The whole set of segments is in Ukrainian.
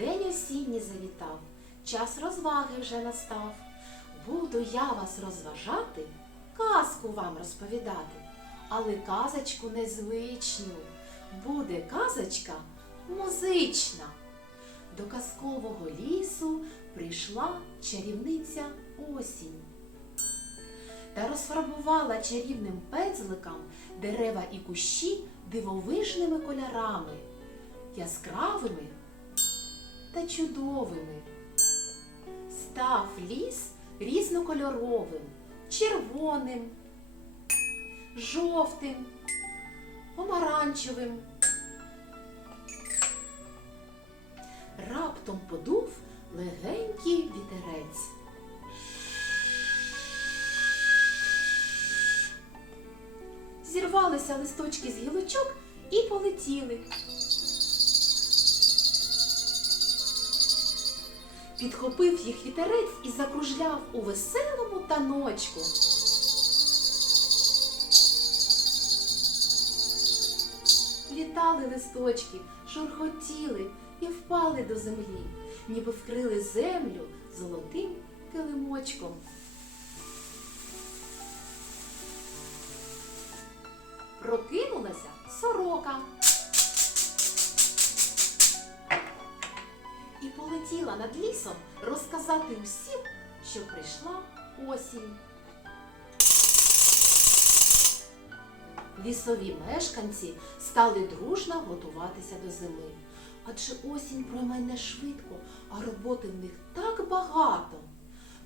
День осінній завітав, час розваги вже настав. Буду я вас розважати, казку вам розповідати, але казочку незвичну. Буде казочка музична. До казкового лісу прийшла чарівниця осінь та розфарбувала чарівним пензликом дерева і кущі дивовижними кольорами, яскравими та чудовими. Став ліс різнокольоровим, червоним, жовтим, помаранчевим. Раптом подув легенький вітерець. Зірвалися листочки з гілочок і полетіли. Підхопив їх вітерець і закружляв у веселому таночку. Літали листочки, шурхотіли і впали до землі, ніби вкрили землю золотим килимочком. Прокинулася сорока. Полетіла над лісом розказати усім, що прийшла осінь. Лісові мешканці стали дружно готуватися до зими. Адже осінь проймене швидко, а роботи в них так багато.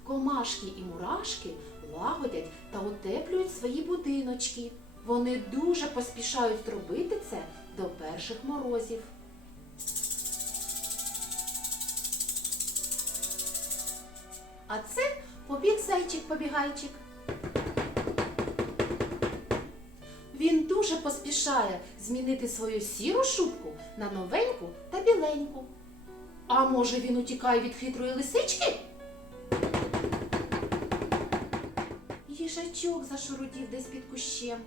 Комашки і мурашки лагодять та утеплюють свої будиночки. Вони дуже поспішають робити це до перших морозів. А це побіг зайчик-побігайчик. Він дуже поспішає змінити свою сіру шубку на новеньку та біленьку. А може він утікає від хитрої лисички? Їжачок зашурудів десь під кущем.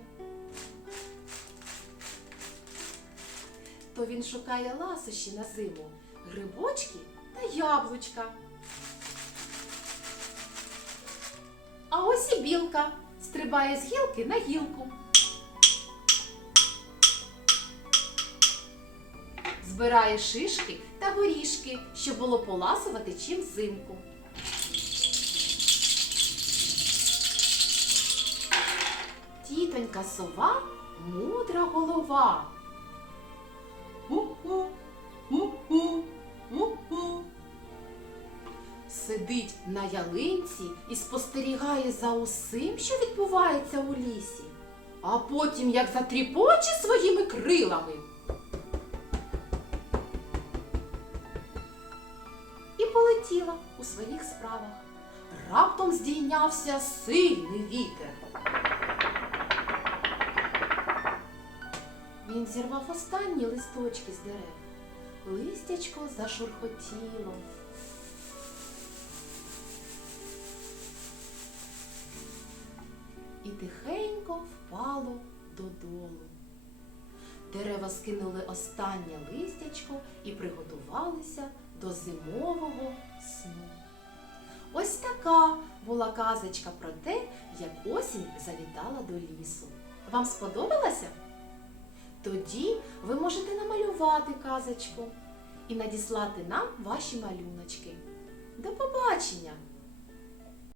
То він шукає ласощі на зиму, грибочки та яблучка. Ось і білка стрибає з гілки на гілку. Збирає шишки та горішки, щоб було поласувати чим взимку. Тітонька сова мудра голова. Сидить на ялинці і спостерігає за усім, що відбувається у лісі, а потім як затріпоче своїми крилами. І полетіла у своїх справах. Раптом здійнявся сильний вітер. Він зірвав останні листочки з дерев. Листячко зашурхотіло. І тихенько впало додолу. Дерева скинули останнє листячко і приготувалися до зимового сну. Ось така була казочка про те, як осінь завітала до лісу. Вам сподобалося? Тоді ви можете намалювати казочку і надіслати нам ваші малюночки. До побачення!